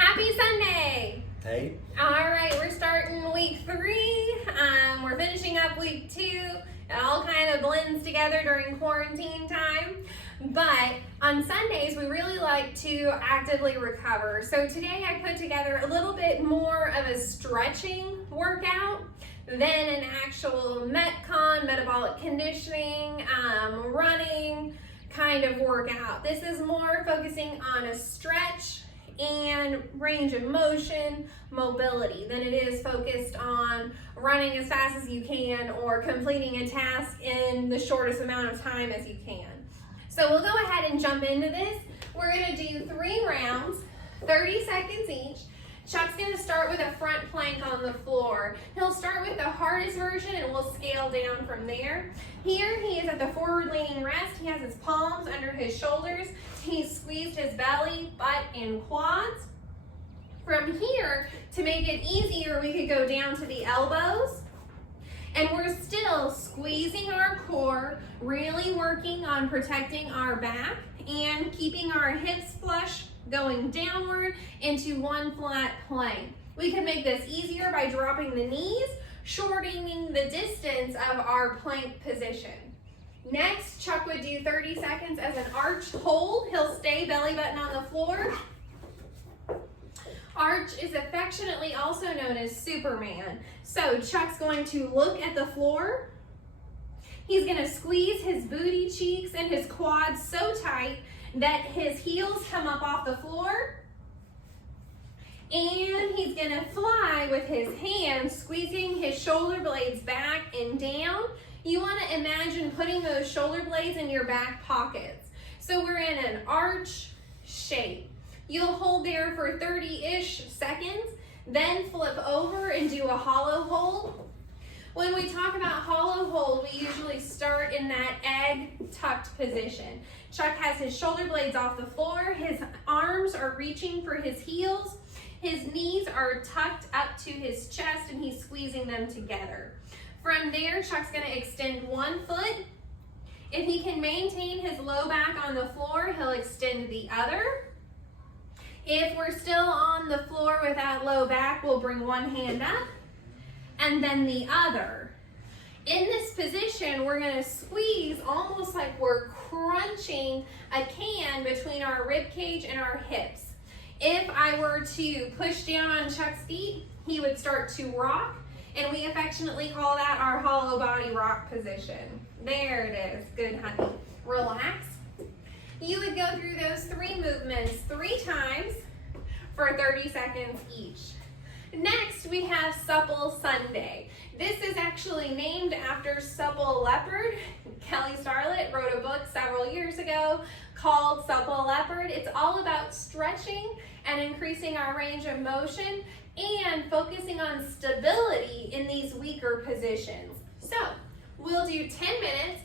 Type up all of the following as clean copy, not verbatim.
Happy Sunday! Hey. All right, we're starting week 3. We're finishing up week 2. It all kind of blends together during quarantine time. But on Sundays, we really like to actively recover. So today I put together a little bit more of a stretching workout than an actual Metcon, metabolic conditioning, running kind of workout. This is more focusing on a stretch and range of motion, mobility, than it is focused on running as fast as you can or completing a task in the shortest amount of time as you can. So we'll go ahead and jump into this. We're gonna do 3 rounds, 30 seconds each. Chuck's gonna start with a front plank on the floor. He'll start with the hardest version and we'll scale down from there. Here he is at the forward leaning rest. He has his palms under his shoulders. He's squeezed his belly, butt, and quads. From here, to make it easier, we could go down to the elbows. And we're still squeezing our core, really working on protecting our back and keeping our hips flush, going downward into one flat plank. We can make this easier by dropping the knees, shortening the distance of our plank position. Next, Chuck would do 30 seconds as an arch hold. He'll stay belly button on the floor. Arch is affectionately also known as Superman. So Chuck's going to look at the floor. He's going to squeeze his booty cheeks and his quads so tight that his heels come up off the floor. And he's going to fly with his hands, squeezing his shoulder blades back and down. You want to imagine putting those shoulder blades in your back pockets. So we're in an arch shape. You'll hold there for 30-ish seconds, then flip over and do a hollow hold. When we talk about hollow hold, we usually start in that egg tucked position. Chuck has his shoulder blades off the floor, his arms are reaching for his heels, his knees are tucked up to his chest, and he's squeezing them together. From there, Chuck's gonna extend one foot. If he can maintain his low back on the floor, he'll extend the other. If we're still on the floor with that low back, we'll bring one hand up and then the other. In this position, we're gonna squeeze almost like we're crunching a can between our rib cage and our hips. If I were to push down on Chuck's feet, he would start to rock, and we affectionately call that our hollow body rock position. There it is, good honey. Relax. You would go through those 3 movements 3 times for 30 seconds each. Next, we have Supple Sunday. This is actually named after Supple Leopard. Kelly Starlett wrote a book several years ago called Supple Leopard. It's all about stretching and increasing our range of motion and focusing on stability in these weaker positions. So, we'll do 10 minutes.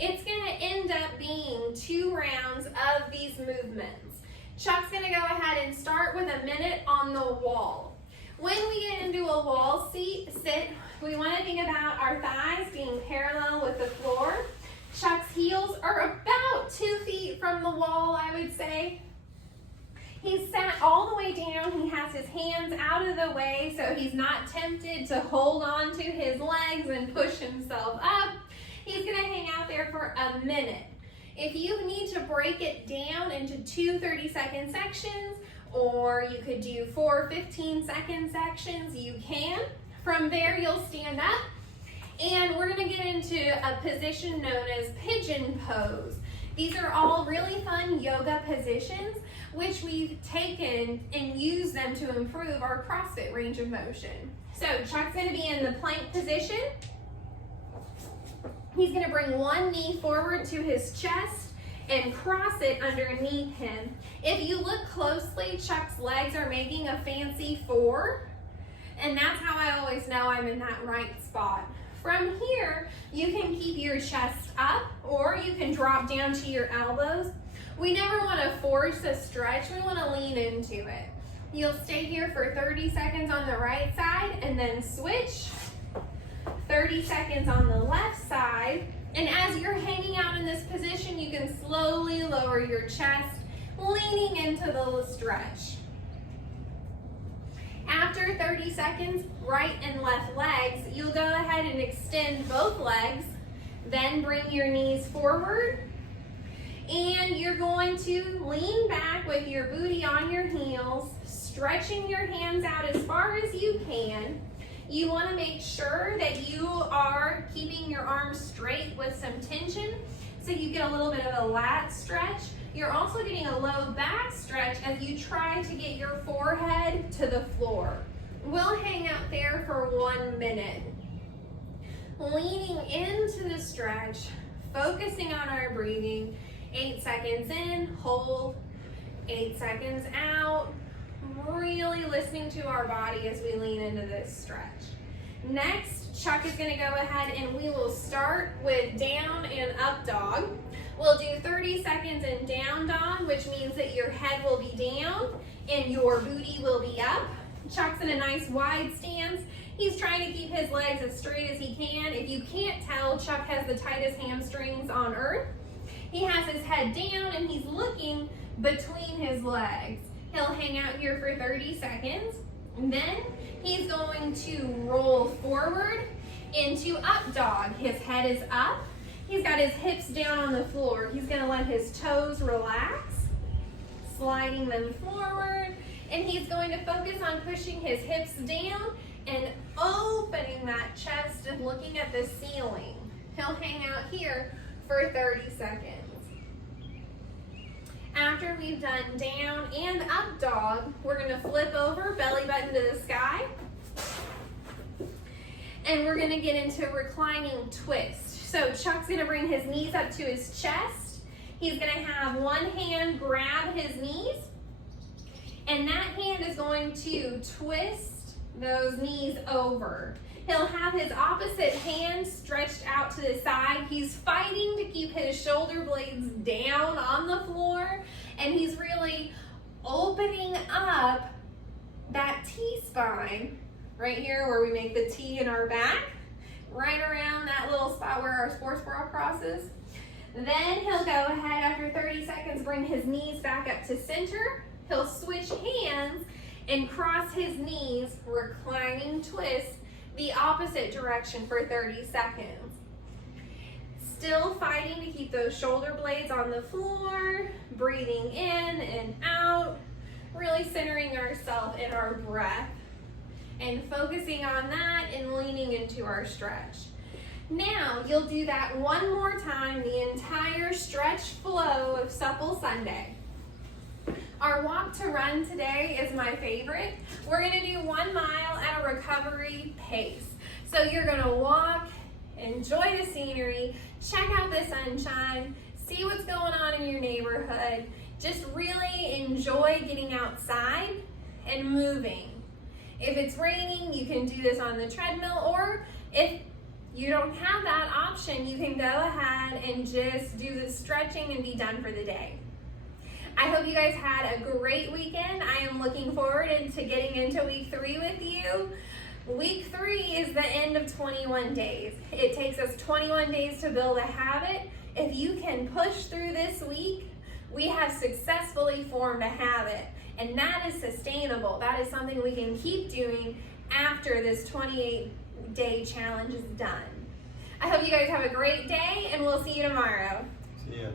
It's gonna end up being 2 rounds of these movements. Chuck's gonna go ahead and start with a minute on the wall. When we get into a wall sit, we wanna think about our thighs being parallel with the floor. Chuck's heels are about 2 feet from the wall, I would say. He's sat all the way down. He has his hands out of the way so he's not tempted to hold on to his legs and push himself up. He's gonna hang out there for a minute. If you need to break it down into 2 30-second sections, or you could do 4 15-second sections, you can. From there, you'll stand up, and we're gonna get into a position known as pigeon pose. These are all really fun yoga positions, which we've taken and used them to improve our CrossFit range of motion. So Chuck's gonna be in the plank position. He's gonna bring one knee forward to his chest and cross it underneath him. If you look closely, Chuck's legs are making a fancy 4, and that's how I always know I'm in that right spot. From here, you can keep your chest up, or you can drop down to your elbows. We never wanna force a stretch, we wanna lean into it. You'll stay here for 30 seconds on the right side, and then switch. 30 seconds on the left side, and as you're hanging out in this position, you can slowly lower your chest, leaning into the stretch. 30 seconds, right and left legs, you'll go ahead and extend both legs, then bring your knees forward, and you're going to lean back with your booty on your heels, stretching your hands out as far as you can. You want to make sure that you are keeping your arms straight with some tension, so you get a little bit of a lat stretch. You're also getting a low back stretch as you try to get your forehead to the floor. We'll hang out there for 1 minute. Leaning into the stretch, focusing on our breathing. 8 seconds in, hold. 8 seconds out. Really listening to our body as we lean into this stretch. Next, Chuck is going to go ahead and we will start with down and up dog. We'll do 30 seconds in down dog, which means that your head will be down and your booty will be up. Chuck's in a nice wide stance. He's trying to keep his legs as straight as he can. If you can't tell, Chuck has the tightest hamstrings on earth. He has his head down and he's looking between his legs. He'll hang out here for 30 seconds. And then he's going to roll forward into up dog. His head is up. He's got his hips down on the floor. He's going to let his toes relax, sliding them forward. And he's going to focus on pushing his hips down and opening that chest and looking at the ceiling. He'll hang out here for 30 seconds. After we've done down and up dog, we're going to flip over, belly button to the sky. And we're going to get into reclining twist. So Chuck's going to bring his knees up to his chest. He's going to have one hand grab his knees. And that hand is going to twist those knees over. He'll have his opposite hand stretched out to the side. He's fighting to keep his shoulder blades down on the floor, and he's really opening up that T-spine right here where we make the T in our back, right around that little spot where our sports bra crosses. Then he'll go ahead after 30 seconds, bring his knees back up to center. He'll switch hands and cross his knees, reclining twist, the opposite direction for 30 seconds. Still fighting to keep those shoulder blades on the floor, breathing in and out, really centering ourselves in our breath and focusing on that and leaning into our stretch. Now you'll do that one more time, the entire stretch flow of Supple Sunday. Our walk to run today is my favorite. We're going to do 1 mile at a recovery pace. So you're going to walk, enjoy the scenery, check out the sunshine, see what's going on in your neighborhood. Just really enjoy getting outside and moving. If it's raining, you can do this on the treadmill, or if you don't have that option, you can go ahead and just do the stretching and be done for the day. I hope you guys had a great weekend. I am looking forward to getting into week 3 with you. Week 3 is the end of 21 days. It takes us 21 days to build a habit. If you can push through this week, we have successfully formed a habit, and that is sustainable. That is something we can keep doing after this 28-day challenge is done. I hope you guys have a great day, and we'll see you tomorrow. See ya.